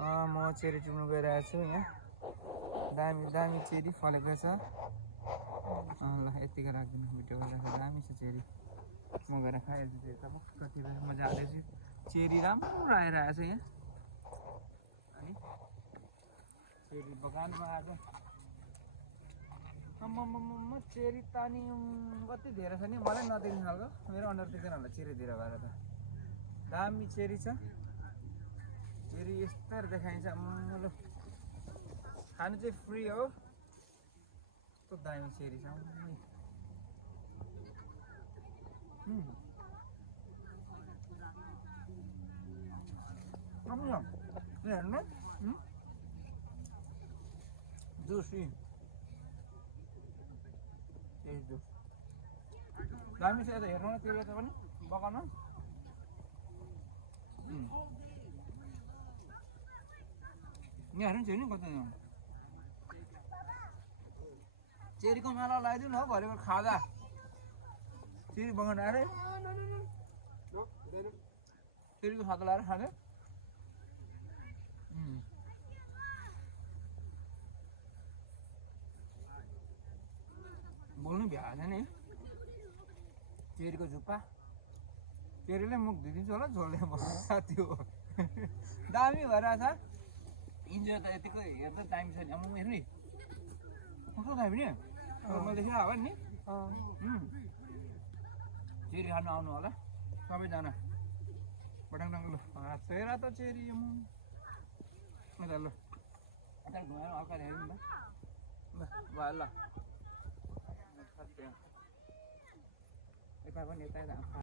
म चेरी टिप्नु गइरहेको छु यहाँ दामी दामी चेरी फलेको छ ल यतिकै राखिदिनु भिडियो गर्दाखेरि दामी छ चेरी म गएर खाइहाल्छु त्यो त कति बेला म जाँदैछु चेरी राम्रो आइरहेको छ यहाँ अनि चेरी बगानमा आएको म चेरी तानी कति धेरै छ नि मलाई नदेख्ने खालको मेरो अनुहार देख्दैन होला चेरी धेरै भएर त दामी चेरी छ चेरी यस्तै देखाइन्छ ल खानु चाहिँ फ्री हो कस्तो दामी चेरी छ हेर्नु जुसी जुस दामी छ यता हेर्नु न त्यो यता पनि बगानमा यहाँ हेर्नु छैन कता चेरीको माला लगाइदिनु हो भरेको खाजा चेरी बगान आएर चेरीको खाजा लगाएर खाने बोल्नु भ्याएन नि चेरीको झुप्पा चेरीले मुख धुइदिन्छु होला झोलले साथी हो दामी भइरहेछ इन्जोय त यतिको हेर्दा दामी छ नि अब हेर्नु नि कस्तो दामी नि मैले देखिरहेको हो नि चेरी खानु आउनु होला सबैजना बटाङटाङ ल चेरा त चेरी ल यता घुमाएर हल्का हेर्नु ल भयो ल यता पनि यता